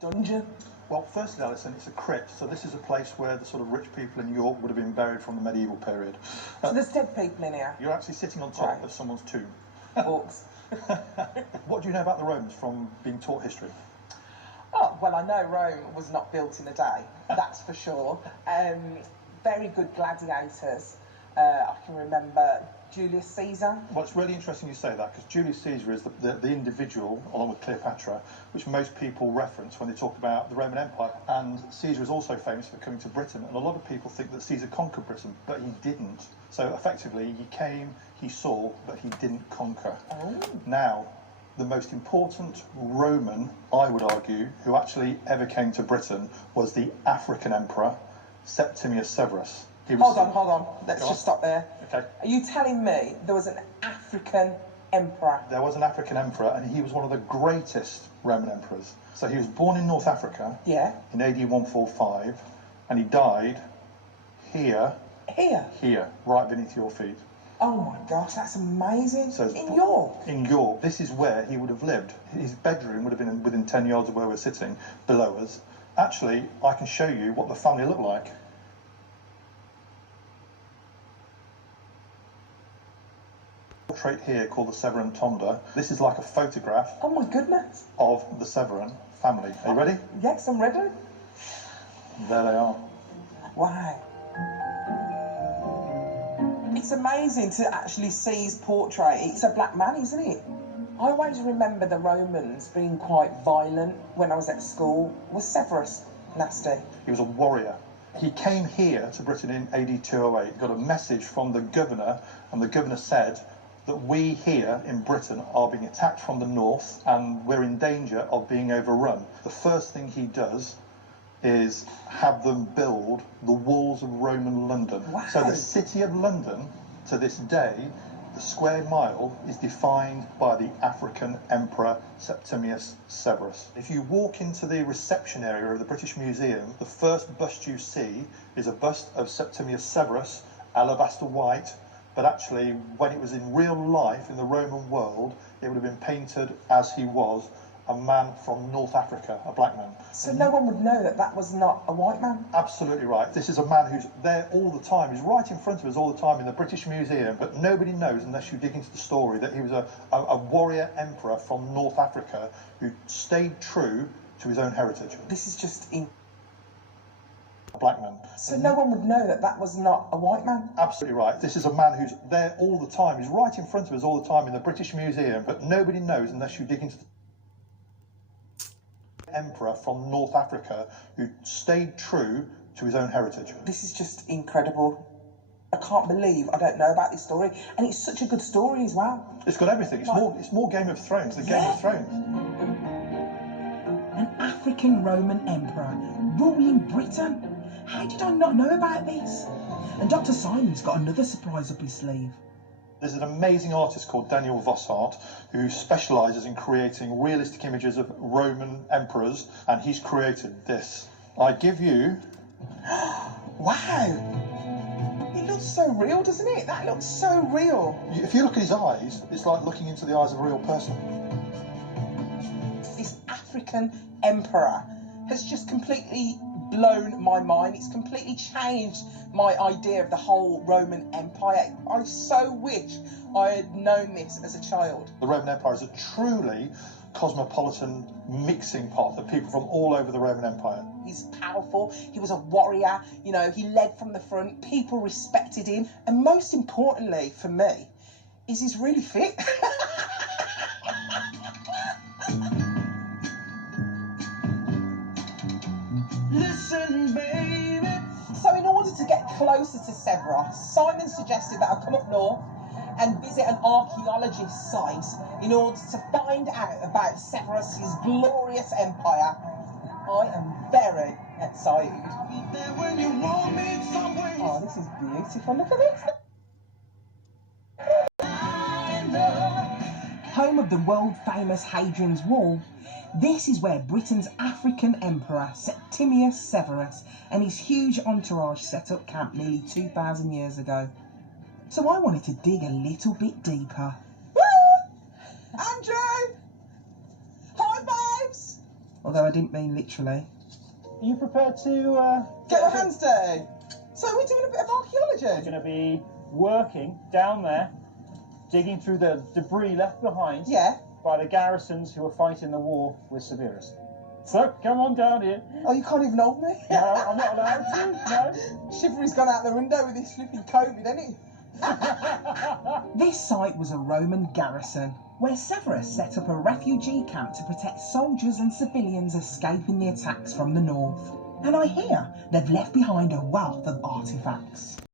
Dungeon? Well, firstly, Alison, it's a crypt, so this is a place where the sort of rich people in York would have been buried from the medieval period. So there's dead people in here? You're actually sitting on top of someone's tomb. Books. What do you know about the Romans from being taught history? Oh, well, I know Rome was not built in a day, that's for sure. Very good gladiators. I can remember Julius Caesar. Well, it's really interesting you say that, because Julius Caesar is the individual, along with Cleopatra, which most people reference when they talk about the Roman Empire. And Caesar is also famous for coming to Britain, and a lot of people think that Caesar conquered Britain, but he didn't. So effectively, he came, he saw, but he didn't conquer. Oh. Now, the most important Roman, I would argue, who actually ever came to Britain was the African emperor, Septimius Severus. Hold on. Let's just stop there. Okay. Are you telling me there was an African emperor? There was an African emperor, and he was one of the greatest Roman emperors. So he was born in North Africa. Yeah. In AD 145, and he died here. Here? Here, right beneath your feet. Oh my gosh, that's amazing. So in York? In York. This is where he would have lived. His bedroom would have been within 10 yards of where we're sitting, below us. Actually, I can show you what the family looked like. Portrait here called the Severan Tonda. This is like a photograph. Oh my goodness. Of the Severan family. Are you ready? Yes, I'm ready. There they are. Wow. It's amazing to actually see his portrait. It's a black man, isn't it? I always remember the Romans being quite violent when I was at school. Was Severus nasty? He was a warrior. He came here to Britain in AD 208, got a message from the governor, and the governor said that we here in Britain are being attacked from the north and we're in danger of being overrun. The first thing he does is have them build the walls of Roman London. Wow. So the city of London, to this day, the square mile is defined by the African Emperor Septimius Severus. If you walk into the reception area of the British Museum, the first bust you see is a bust of Septimius Severus, alabaster white, but actually when it was in real life in the Roman world, it would have been painted as he was, a man from North Africa, a black man. So no one would know that that was not a white man? Absolutely right. This is a man who's there all the time. He's right in front of us all the time in the British Museum, but nobody knows unless you dig into the story that he was a warrior emperor from North Africa who stayed true to his own heritage. This is just a black man. So no one would know that that was not a white man? Absolutely right. This is a man who's there all the time. He's right in front of us all the time in the British Museum, but nobody knows unless you dig into the emperor from North Africa who stayed true to his own heritage. This is just incredible. I can't believe I don't know about this story, and it's such a good story as well. It's got everything. It's more Game of Thrones than Game of Thrones. An African Roman emperor ruling Britain? How did I not know about this? And Dr. Simon's got another surprise up his sleeve. There's an amazing artist called Daniel Vossart who specialises in creating realistic images of Roman emperors, and he's created this. I give you... Wow! It looks so real, doesn't it? That looks so real. If you look at his eyes, it's like looking into the eyes of a real person. This African emperor has just completely blown my mind. It's completely changed my idea of the whole Roman Empire. I so wish I had known this as a child. The Roman Empire is a truly cosmopolitan mixing pot of people from all over the Roman Empire. He's powerful, he was a warrior, you know, he led from the front, people respected him, and most importantly for me, is he's really fit. Listen, baby. So in order to get closer to Severus, Simon suggested that I come up north and visit an archaeologist site in order to find out about Severus's glorious empire. I am very excited. Oh, this is beautiful. Look at this. Home of the world-famous Hadrian's Wall, this is where Britain's African Emperor Septimius Severus and his huge entourage set up camp nearly 2,000 years ago. So I wanted to dig a little bit deeper. Andrew! High fives! although I didn't mean literally. Are you prepared to Get your hands dirty. So we're doing a bit of We're archaeology. going to be working down there, digging through the debris left behind Yeah. by the garrisons who were fighting the war with Severus. So, come on down here. Oh, you can't even hold me? No, I'm not allowed to, no. Chivalry's gone out the window with this flipping COVID, hasn't it? This site was a Roman garrison, where Severus set up a refugee camp to protect soldiers and civilians escaping the attacks from the north. And I hear they've left behind a wealth of artefacts.